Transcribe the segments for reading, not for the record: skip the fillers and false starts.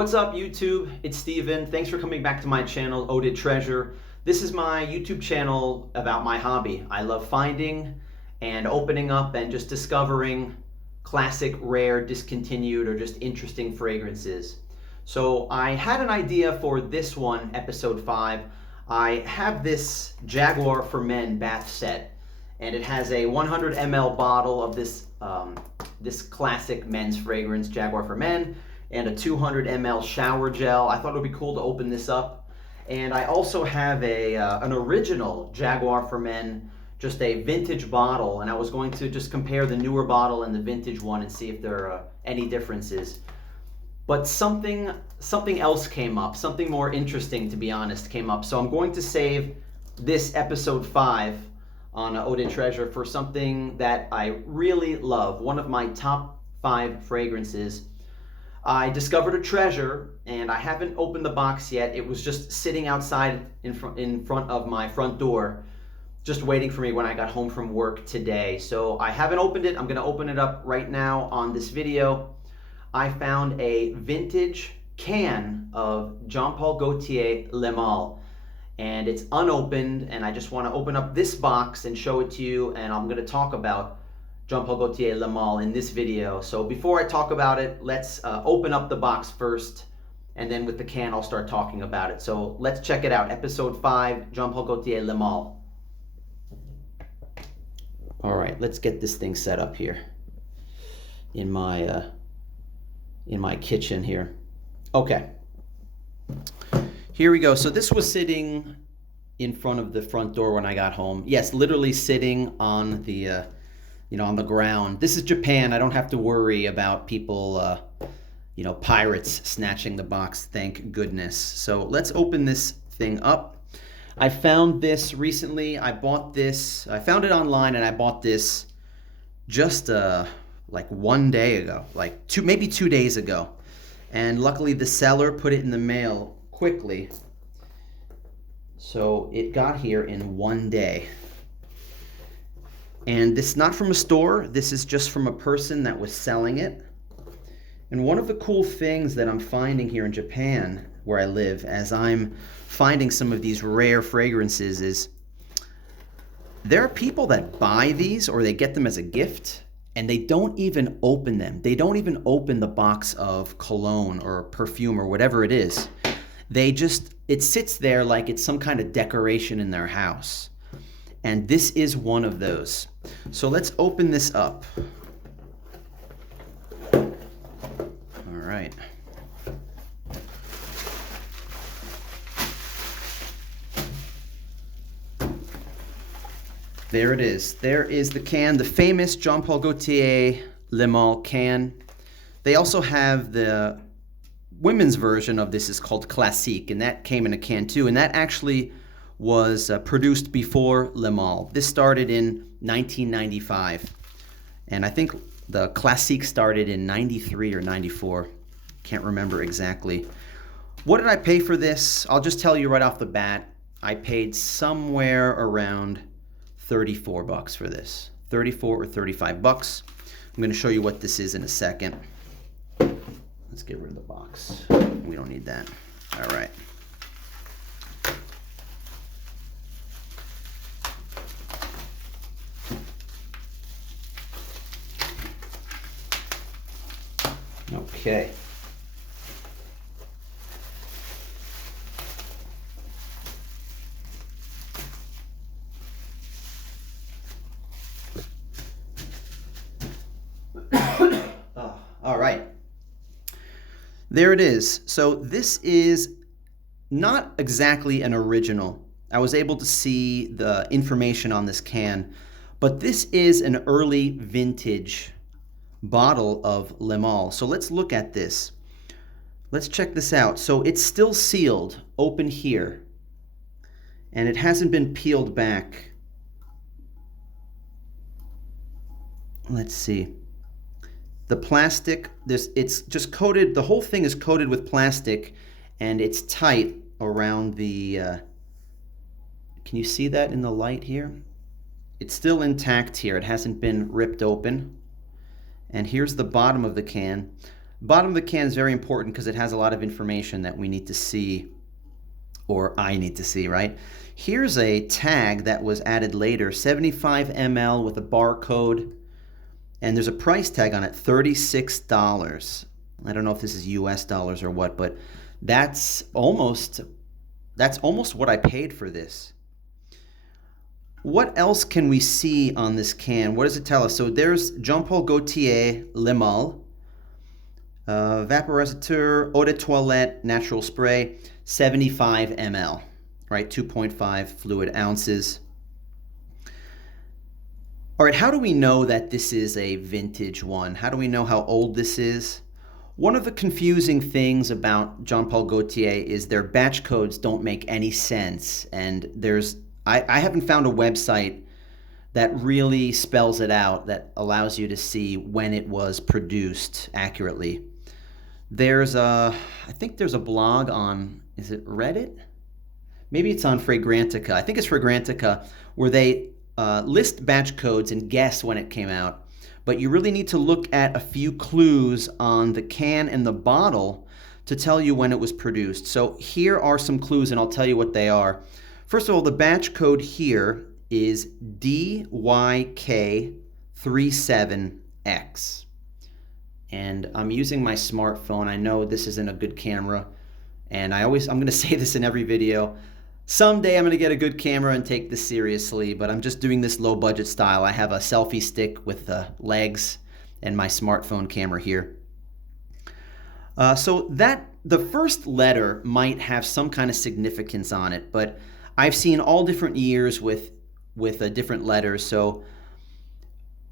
What's up, YouTube? It's Steven. Thanks for coming back to my channel, Eau de Treasure. This is my YouTube channel about my hobby. I love finding and opening up and just discovering classic, rare, discontinued, or just interesting fragrances. So I had an idea for this one, episode 5. I have this Jaguar for Men bath set, and it has a 100 ml bottle of this classic men's fragrance, Jaguar for Men, and a 200 ml shower gel. I thought it would be cool to open this up. And I also have an original Jaguar for Men, just a vintage bottle, and I was going to just compare the newer bottle and the vintage one and see if there are any differences. But something else came up, something more interesting, to be honest, came up. So I'm going to save this episode 5 on Eau de Treasure for something that I really love, one of my top 5 fragrances. I discovered a treasure, and I haven't opened the box yet. It was just sitting outside in front of my front door, just waiting for me when I got home from work today. So I haven't opened it. I'm going to open it up right now on this video. I found a vintage can of Paul Gaultier Le Male, and it's unopened, and I just want to open up this box and show it to you, and I'm going to talk about Paul Gaultier Le Male in this video. So before I talk about it, let's open up the box first, and then with the can I'll start talking about it. So let's check it out. Episode 5, Paul Gaultier Le Male. All right, let's get this thing set up here in my kitchen here. Okay, here we go. So this was sitting in front of the front door when I got home. Yes, literally sitting on the on the ground. This is Japan. I don't have to worry about people, pirates snatching the box, thank goodness. So let's open this thing up. I found this recently. I bought this. I found it online, and I bought this just like one day ago, maybe 2 days ago. And luckily the seller put it in the mail quickly. So it got here in one day. And this is not from a store. This is just from a person that was selling it. And one of the cool things that I'm finding here in Japan, where I live, as I'm finding some of these rare fragrances, is there are people that buy these or they get them as a gift, and they don't even open them. They don't even open the box of cologne or perfume or whatever it is. It sits there like it's some kind of decoration in their house. And this is one of those. So let's open this up. All right. There it is. There is the can, the famous Paul Gaultier Le Male can. They also have the women's version of this, is called Classique, and that came in a can too. And that actually was produced before Le Male. This started in 1995. And I think the Classique started in 93 or 94. Can't remember exactly. What did I pay for this? I'll just tell you right off the bat. I paid somewhere around $34 for this. 34 or 35 bucks. I'm going to show you what this is in a second. Let's get rid of the box. We don't need that. All right. Okay. All right. There it is. So this is not exactly an original. I was able to see the information on this can, but this is an early vintage bottle of Le Male. So let's look at this. Let's check this out. So it's still sealed, open here, and it hasn't been peeled back. Let's see. The plastic, it's just coated, the whole thing is coated with plastic, and it's tight around the, can you see that in the light here? It's still intact here. It hasn't been ripped open. And here's the bottom of the can. Bottom of the can is very important because it has a lot of information that we need to see, or I need to see, right? Here's a tag that was added later, 75 ml with a barcode, and there's a price tag on it, $36. I don't know if this is US dollars or what, but that's almost what I paid for this. What else can we see on this can? What does it tell us? So there's Paul Gaultier Le Male, vaporisateur, eau de toilette, natural spray, 75 ml, right? 2.5 fluid ounces. All right, how do we know that this is a vintage one? How do we know how old this is? One of the confusing things about Paul Gaultier is their batch codes don't make any sense. And I haven't found a website that really spells it out, that allows you to see when it was produced accurately. I think there's a blog on, is it Reddit? Maybe it's on Fragrantica. I think it's Fragrantica, where they list batch codes and guess when it came out. But you really need to look at a few clues on the can and the bottle to tell you when it was produced. So here are some clues, and I'll tell you what they are. First of all, the batch code here is DYK37X. And I'm using my smartphone. I know this isn't a good camera, and I'm going to say this in every video. Someday I'm going to get a good camera and take this seriously, but I'm just doing this low budget style. I have a selfie stick with the legs and my smartphone camera here. So the first letter might have some kind of significance on it, but I've seen all different years with different letters. So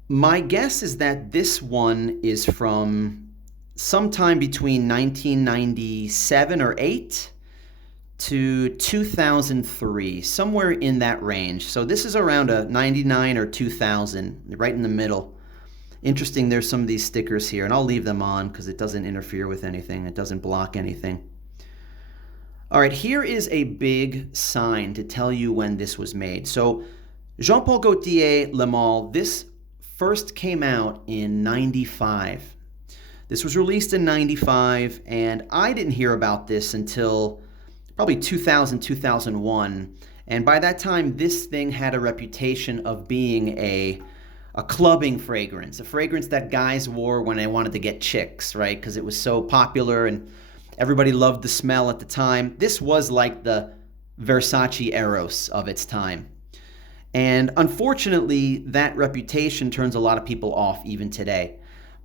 my guess is that this one is from sometime between 1997 or 8 to 2003, somewhere in that range. So this is around a 99 or 2000, right in the middle. Interesting, there's some of these stickers here, and I'll leave them on because it doesn't interfere with anything. It doesn't block anything. All right, here is a big sign to tell you when this was made. So Paul Gaultier Le Male, this first came out in 95. This was released in 95, and I didn't hear about this until probably 2000, 2001. And by that time, this thing had a reputation of being a clubbing fragrance, a fragrance that guys wore when they wanted to get chicks, right? Because it was so popular and everybody loved the smell at the time. This was like the Versace Eros of its time. And unfortunately, that reputation turns a lot of people off even today.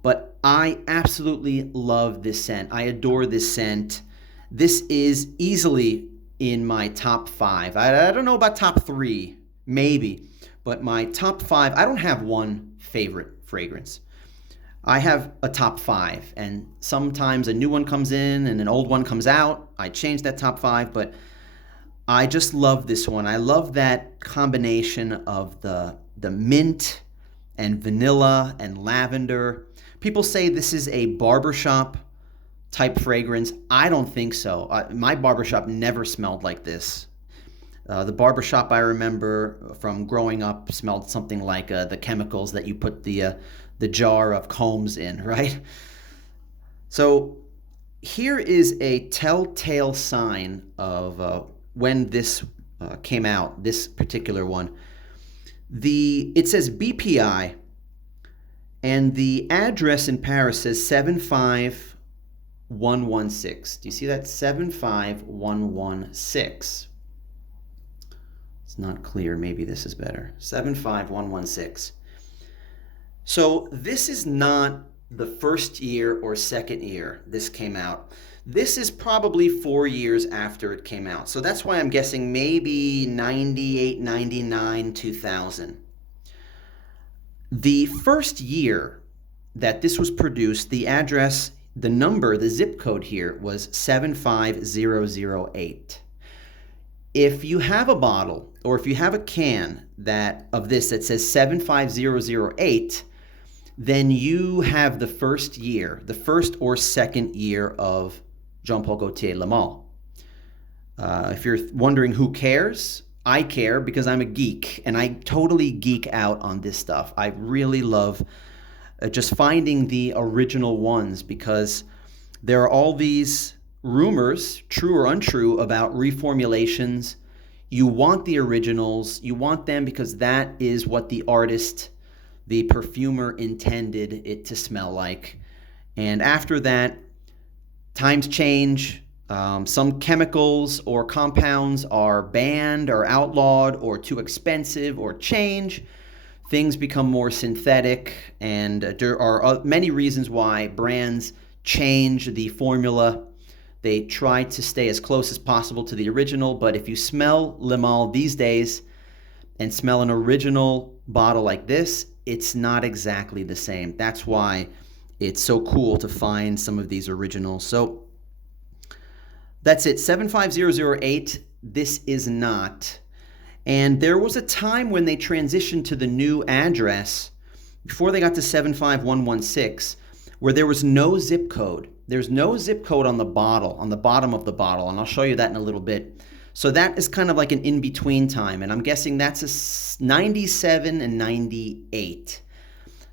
But I absolutely love this scent. I adore this scent. This is easily in my top 5. I don't know about top 3, maybe, but my top 5, I don't have one favorite fragrance. I have a top 5, and sometimes a new one comes in and an old one comes out. I change that top 5, but I just love this one. I love that combination of the mint and vanilla and lavender. People say this is a barbershop type fragrance. I don't think so. My barbershop never smelled like this. The barbershop I remember from growing up smelled something like the chemicals that you put the jar of combs in, right? So here is a telltale sign of when this came out, this particular one. It says BPI, and the address in Paris says 75116. Do you see that? 75116. It's not clear. Maybe this is better. 75116. So this is not the first year or second year this came out. This is probably 4 years after it came out. So that's why I'm guessing maybe 98, 99, 2000. The first year that this was produced, the address, the number, the zip code here was 75008. If you have a bottle or if you have a can of this that says 75008, then you have the first year, the first or second year of Paul Gaultier Le Male. If you're wondering who cares, I care because I'm a geek and I totally geek out on this stuff. I really love just finding the original ones because There are all these rumors, true or untrue, about reformulations. You want the originals. You want them because that is what the artist, the perfumer, intended it to smell like. And after that, times change. Some chemicals or compounds are banned or outlawed or too expensive or change. Things become more synthetic, and there are many reasons why brands change the formula. They try to stay as close as possible to the original, but if you smell Le Male these days and smell an original bottle like this, it's not exactly the same. That's why it's so cool to find some of these originals. So that's it, 75008. This is not. And there was a time when they transitioned to the new address, before they got to 75116, where there was no zip code. There's no zip code on the bottle, on the bottom of the bottle, and I'll show you that in a little bit. So that is kind of like an in-between time, and I'm guessing that's a 97 and 98.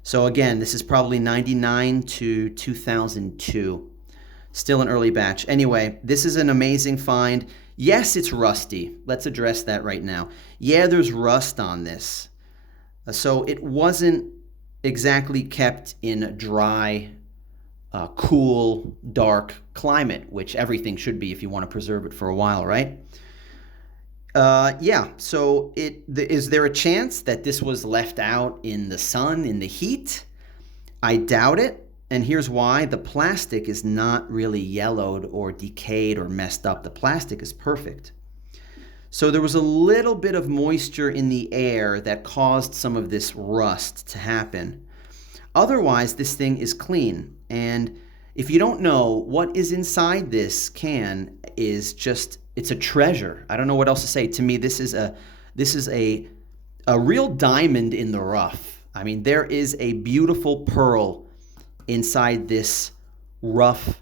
So again, this is probably 99 to 2002. Still an early batch. Anyway, this is an amazing find. Yes, it's rusty. Let's address that right now. Yeah, there's rust on this. So it wasn't exactly kept in a dry, cool, dark climate, which everything should be if you want to preserve it for a while, right? Yeah, so is there a chance that this was left out in the sun, in the heat? I doubt it. And here's why. The plastic is not really yellowed or decayed or messed up. The plastic is perfect. So there was a little bit of moisture in the air that caused some of this rust to happen. Otherwise, this thing is clean. And if you don't know, what is inside this can is just, it's a treasure. I don't know what else to say. To me, this is a real diamond in the rough. I mean, there is a beautiful pearl inside this rough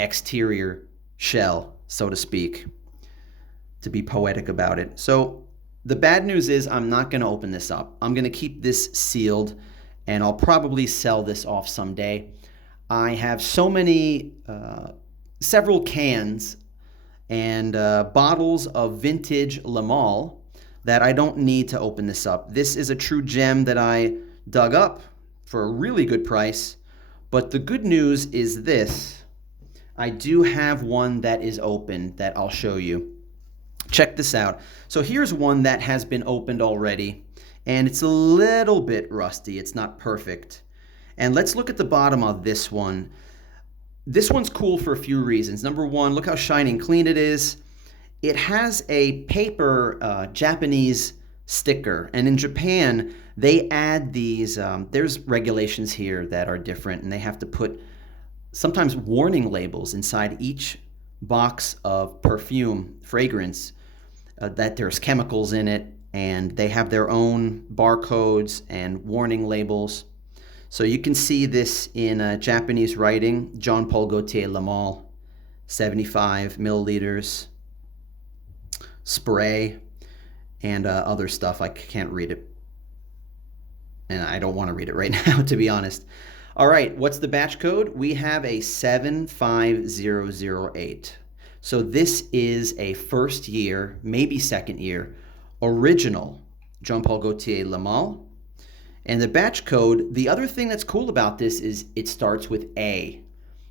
exterior shell, so to speak, to be poetic about it. So the bad news is I'm not going to open this up. I'm going to keep this sealed, and I'll probably sell this off someday. I have so many, several cans and bottles of vintage Le Male that I don't need to open this up. This is a true gem that I dug up for a really good price. But the good news is this. I do have one that is open that I'll show you. Check this out. So here's one that has been opened already, and it's a little bit rusty. It's not perfect. And let's look at the bottom of this one. This one's cool for a few reasons. Number one, look how shiny and clean it is. It has a paper Japanese sticker, and in Japan, they add these, there's regulations here that are different, and they have to put sometimes warning labels inside each box of perfume, fragrance, that there's chemicals in it, and they have their own barcodes and warning labels. So you can see this in Japanese writing, Paul Gaultier Le Male, 75 milliliters, spray, and other stuff. I can't read it. And I don't want to read it right now, to be honest. All right, what's the batch code? We have a 75008. So this is a first year, maybe second year, original Paul Gaultier Le Male. And the batch code, the other thing that's cool about this is it starts with A.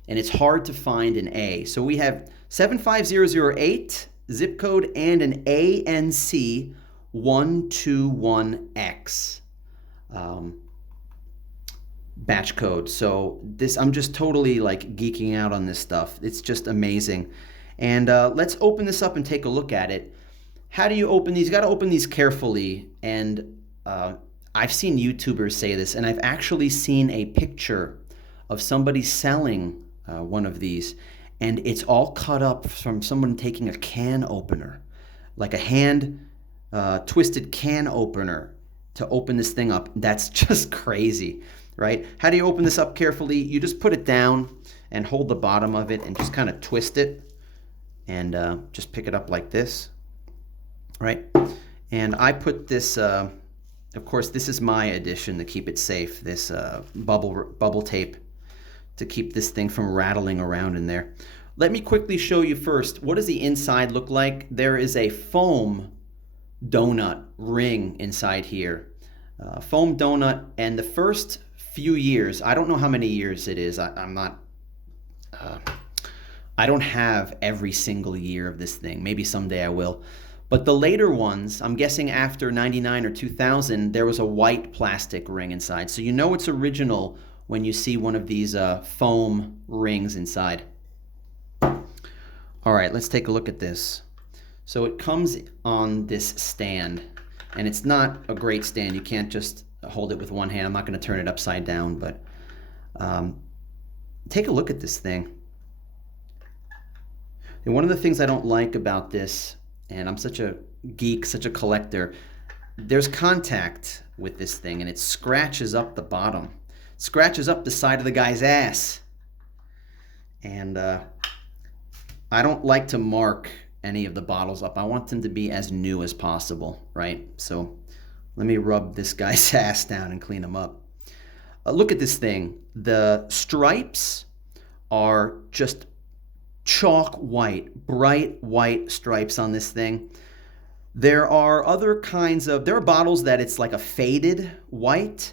And it's hard to find an A. So we have 75008 zip code and an ANC 121X. Batch code. So this, I'm just totally like geeking out on this stuff. It's just amazing. And let's open this up and take a look at it. How do you open these? You got to open these carefully. And I've seen YouTubers say this, and I've actually seen a picture of somebody selling one of these, and it's all cut up from someone taking a can opener, like a hand twisted can opener to open this thing up. That's just crazy, right? How do you open this up carefully? You just put it down and hold the bottom of it and just kind of twist it and just pick it up like this, right? And I put this, of course, this is my edition to keep it safe, this bubble tape to keep this thing from rattling around in there. Let me quickly show you first, what does the inside look like? There is a foam donut ring inside here. Foam donut, and the first few years, I don't know how many years it is, I don't have every single year of this thing. Maybe someday I will. But the later ones, I'm guessing after 99 or 2000, there was a white plastic ring inside. So you know it's original when you see one of these foam rings inside. All right, let's take a look at this. So it comes on this stand, and it's not a great stand. You can't just hold it with one hand. I'm not going to turn it upside down, but take a look at this thing. And one of the things I don't like about this, and I'm such a geek, such a collector, there's contact with this thing, and it scratches up the bottom, scratches up the side of the guy's ass. And I don't like to mark any of the bottles up. I want them to be as new as possible, right? So let me rub this guy's ass down and clean him up. Look at this thing. The stripes are just chalk white, bright white stripes on this thing. There are other kinds of, there are bottles that it's like a faded white,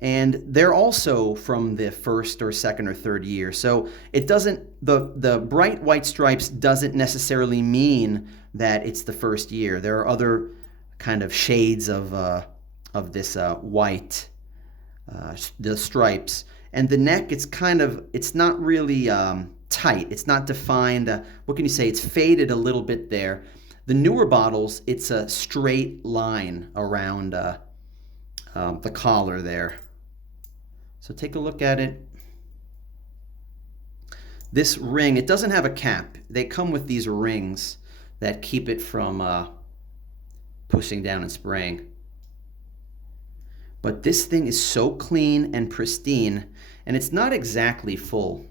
and they're also from the first or second or third year. So it doesn't, the bright white stripes doesn't necessarily mean that it's the first year. There are other kind of shades of this white, the stripes. And the neck, it's kind of, it's not really tight. It's not defined. What can you say? It's faded a little bit there. The newer bottles, it's a straight line around the collar there. So take a look at it. This ring, it doesn't have a cap. They come with these rings that keep it from pushing down and spraying. But this thing is so clean and pristine, and it's not exactly full.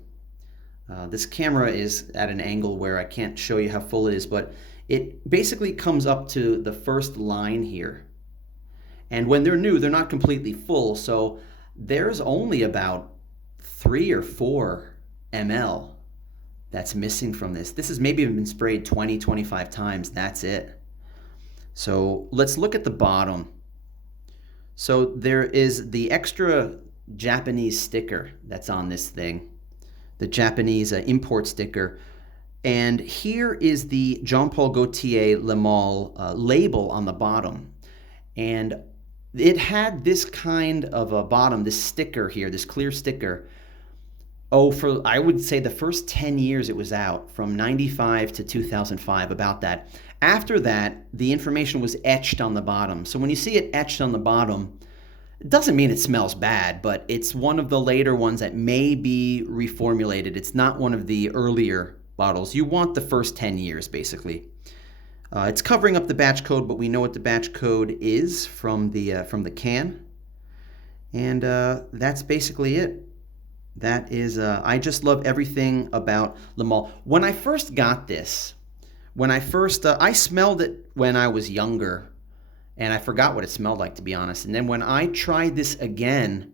This camera is at an angle where I can't show you how full it is, but it basically comes up to the first line here. And when they're new, they're not completely full, so there's only about 3 or 4 ml that's missing from this. This has maybe been sprayed 20, 25 times. That's it. So let's look at the bottom. So there is the extra Japanese sticker that's on this thing, the Japanese import sticker. And here is the Paul Gaultier Le Male label on the bottom. And it had this kind of a bottom, this sticker here, this clear sticker. Oh, for I would say the first 10 years it was out, from 95 to 2005, about that. After that, the information was etched on the bottom. So when you see it etched on the bottom, it doesn't mean it smells bad, but it's one of the later ones that may be reformulated. It's not one of the earlier bottles. You want the first 10 years, basically. It's covering up the batch code, but we know what the batch code is from the can. And that's basically it. That is, I just love everything about Le Male. When I first got this, I smelled it when I was younger, and I forgot what it smelled like, to be honest. And then when I tried this again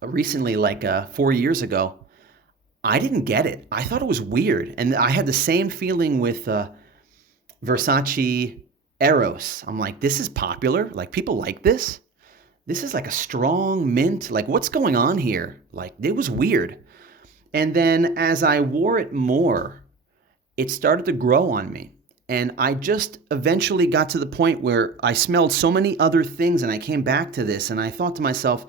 recently, like 4 years ago, I didn't get it. I thought it was weird. And I had the same feeling with Versace Eros. I'm like, this is popular. Like, people like this. This is like a strong mint. Like, what's going on here? Like, it was weird. And then as I wore it more, it started to grow on me. And I just eventually got to the point where I smelled so many other things, and I came back to this, and I thought to myself,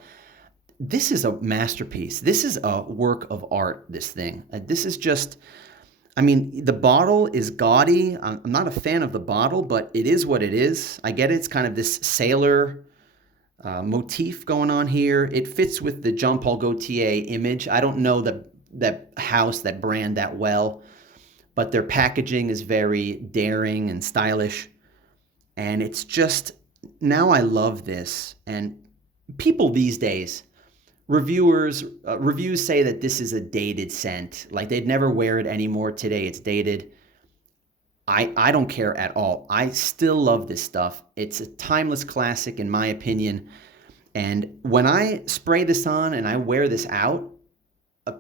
this is a masterpiece. This is a work of art, this thing. This is just, I mean, the bottle is gaudy. I'm not a fan of the bottle, but it is what it is. I get it. It's kind of this sailor motif going on here. It fits with the Paul Gaultier image. I don't know that house, that brand that well, but their packaging is very daring and stylish. And it's just, now I love this. And people these days, reviews say that this is a dated scent. Like, they'd never wear it anymore today. It's dated. I don't care at all. I still love this stuff. It's a timeless classic, in my opinion. And when I spray this on and I wear this out,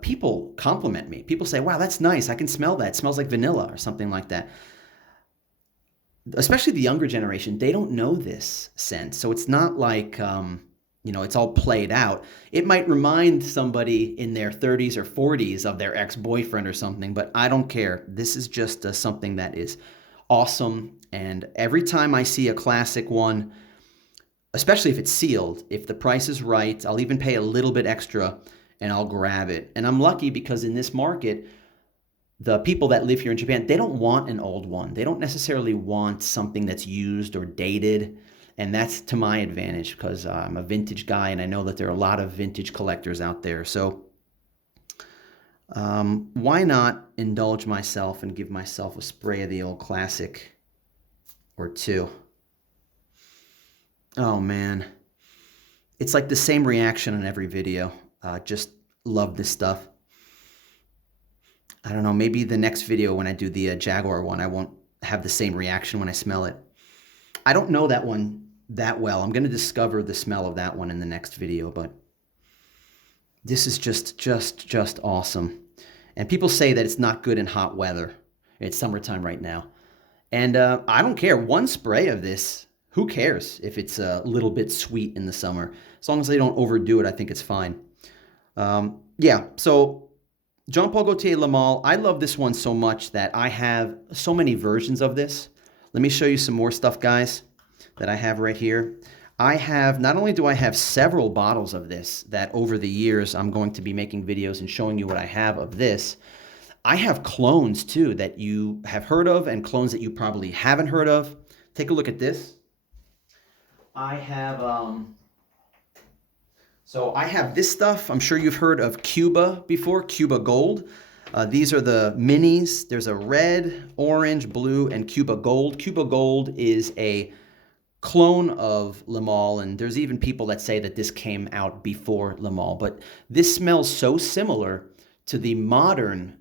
people compliment me. People say, wow, that's nice. I can smell that. It smells like vanilla or something like that. Especially the younger generation, they don't know this scent. So it's not like, it's all played out. It might remind somebody in their 30s or 40s of their ex-boyfriend or something, but I don't care. This is just something that is awesome. And every time I see a classic one, especially if it's sealed, if the price is right, I'll even pay a little bit extra and I'll grab it. And I'm lucky because in this market, the people that live here in Japan, they don't want an old one. They don't necessarily want something that's used or dated. And that's to my advantage because I'm a vintage guy and I know that there are a lot of vintage collectors out there. So why not indulge myself and give myself a spray of the old classic or two? Oh man, it's like the same reaction in every video. Just love this stuff. I don't know, maybe the next video when I do the Jaguar one, I won't have the same reaction when I smell it. I don't know that one that well. I'm going to discover the smell of that one in the next video, but this is just awesome. And people say that it's not good in hot weather. It's summertime right now. And I don't care. One spray of this, who cares if it's a little bit sweet in the summer? As long as they don't overdo it, I think it's fine. Yeah, so Paul Gaultier Le Male, I love this one so much that I have so many versions of this. Let me show you some more stuff, guys, that I have right here. Not only do I have several bottles of this that over the years I'm going to be making videos and showing you what I have of this, I have clones too that you have heard of and clones that you probably haven't heard of. Take a look at this. I have, so I have this stuff. I'm sure you've heard of Cuba before, Cuba Gold. These are the minis. There's a red, orange, blue, and Cuba Gold. Cuba Gold is a clone of Le Male, and there's even people that say that this came out before Le Male, but this smells so similar to the modern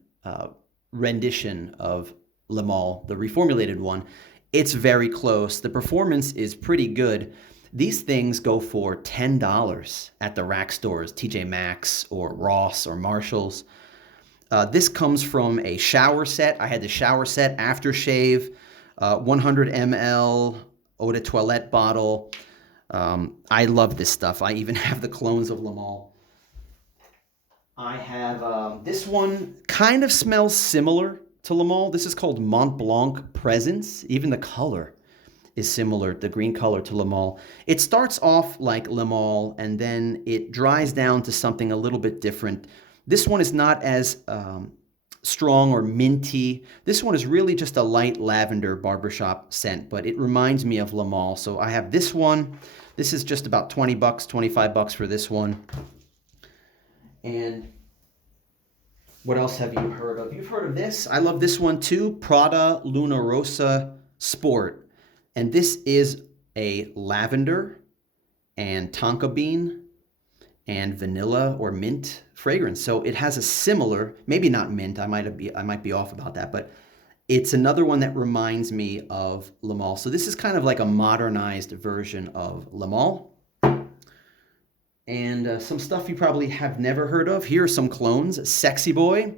rendition of Le Male, the reformulated one. It's very close. The performance is pretty good. These things go for $10 at the rack stores, TJ Maxx or Ross or Marshall's. This comes from a shower set. I had the shower set aftershave, 100 ml eau de toilette bottle. I love this stuff. I even have the clones of Le Male. I have this one kind of smells similar to Le Male. This is called Mont Blanc Presence. Even the color is similar, the green color, to Le Male. It starts off like Le Male and then it dries down to something a little bit different. This one is not as strong or minty. This one is really just a light lavender barbershop scent, but it reminds me of Le Male. So I have this one. This is just about 20 bucks, 25 bucks for this one. And what else have you heard of? You've heard of this. I love this one too, Prada Luna Rosa Sport. And this is a lavender and tonka bean and vanilla or mint fragrance. So it has a similar, maybe not mint, I might be off about that, but it's another one that reminds me of Le Male. So this is kind of like a modernized version of Le Male. And some stuff you probably have never heard of. Here are some clones. Sexy Boy.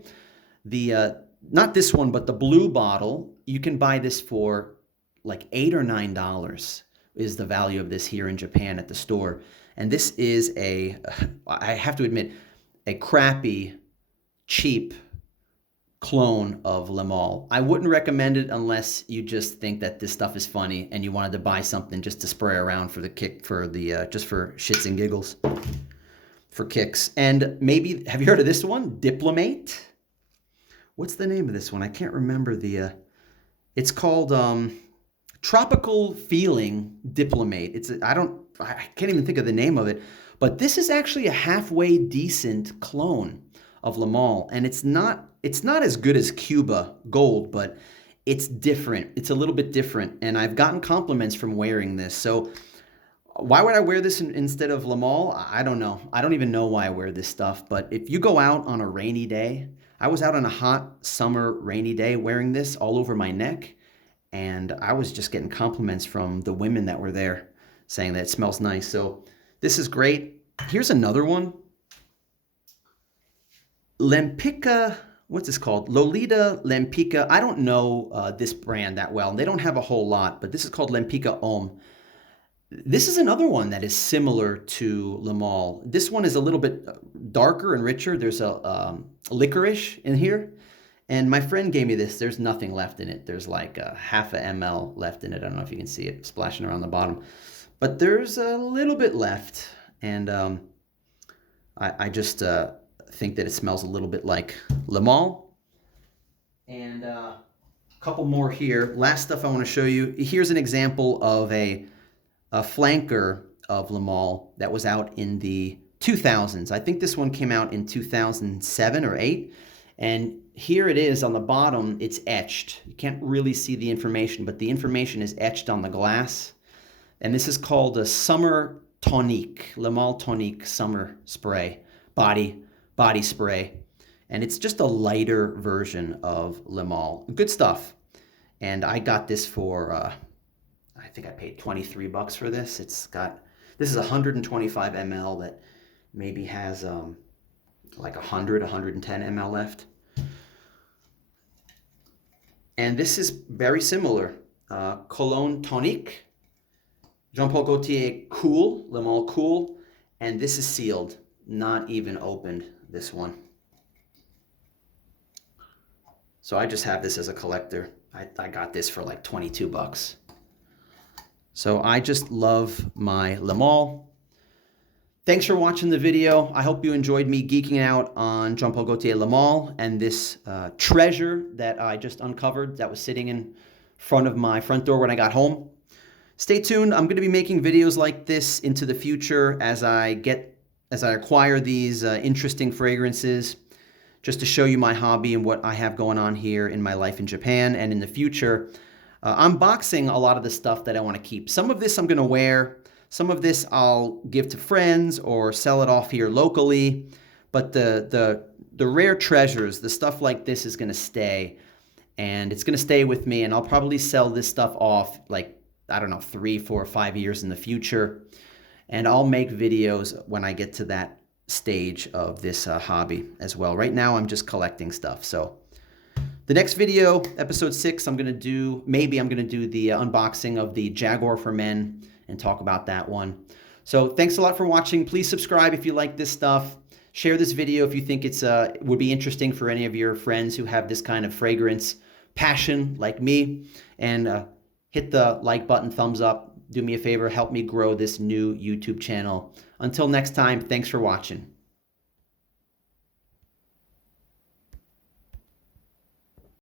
Not this one, but the blue bottle. You can buy this for like $8 or $9 is the value of this here in Japan at the store. And this is I have to admit, a crappy, cheap clone of Le Male. I wouldn't recommend it unless you just think that this stuff is funny and you wanted to buy something just to spray around for the kick, just for shits and giggles, for kicks. And maybe, have you heard of this one? Diplomate? What's the name of this one? I can't remember it's called Tropical Feeling Diplomate. I can't even think of the name of it, but this is actually a halfway decent clone of Le Male, and it's not as good as Cuba Gold, but it's different. It's a little bit different, and I've gotten compliments from wearing this. So why would I wear this instead of Le Male? I don't know. I don't even know why I wear this stuff, but if you go out on a rainy day, I was out on a hot summer rainy day wearing this all over my neck, and I was just getting compliments from the women that were there saying that it smells nice. So this is great. Here's another one. Lempicka, what's this called? Lolita Lempicka. I don't know this brand that well. They don't have a whole lot, but this is called Lempicka Homme. This is another one that is similar to Le Male. This one is a little bit darker and richer. There's a licorice in here. And my friend gave me this. There's nothing left in it. There's like a half a ml left in it. I don't know if you can see it splashing around the bottom. But there's a little bit left. And I just think that it smells a little bit like Le Male. And a couple more here. Last stuff I want to show you. Here's an example of a flanker of Le Male that was out in the 2000s. I think this one came out in 2007 or 8. And here it is on the bottom, it's etched. You can't really see the information, but the information is etched on the glass. And this is called a Summer Tonique, Le Male Tonique Summer Spray, body spray. And it's just a lighter version of Le Male. Good stuff. And I got this for, I think I paid 23 bucks for this. This is 125 ml that maybe has like 110 ml left. And this is very similar. Cologne Tonique, Paul Gaultier Cool, Le Male Cool, and this is sealed, not even opened, this one. So I just have this as a collector. I got this for like 22 bucks. So I just love my Le Male. Thanks for watching the video. I hope you enjoyed me geeking out on Paul Gaultier Le Male and this treasure that I just uncovered that was sitting in front of my front door when I got home. Stay tuned. I'm going to be making videos like this into the future as I acquire these interesting fragrances, just to show you my hobby and what I have going on here in my life in Japan and in the future. Unboxing a lot of the stuff that I want to keep. Some of this I'm going to wear. Some of this I'll give to friends or sell it off here locally. But the rare treasures, the stuff like this is going to stay. And it's going to stay with me. And I'll probably sell this stuff off like, I don't know, 3, 4, 5 years in the future. And I'll make videos when I get to that stage of this hobby as well. Right now I'm just collecting stuff. So the next video, episode 6, I'm going to do the unboxing of the Jaguar for Men and talk about that one. So thanks a lot for watching. Please subscribe if you like this stuff. Share this video if you think it would be interesting for any of your friends who have this kind of fragrance passion like me. And hit the like button, thumbs up. Do me a favor, help me grow this new YouTube channel. Until next time, thanks for watching.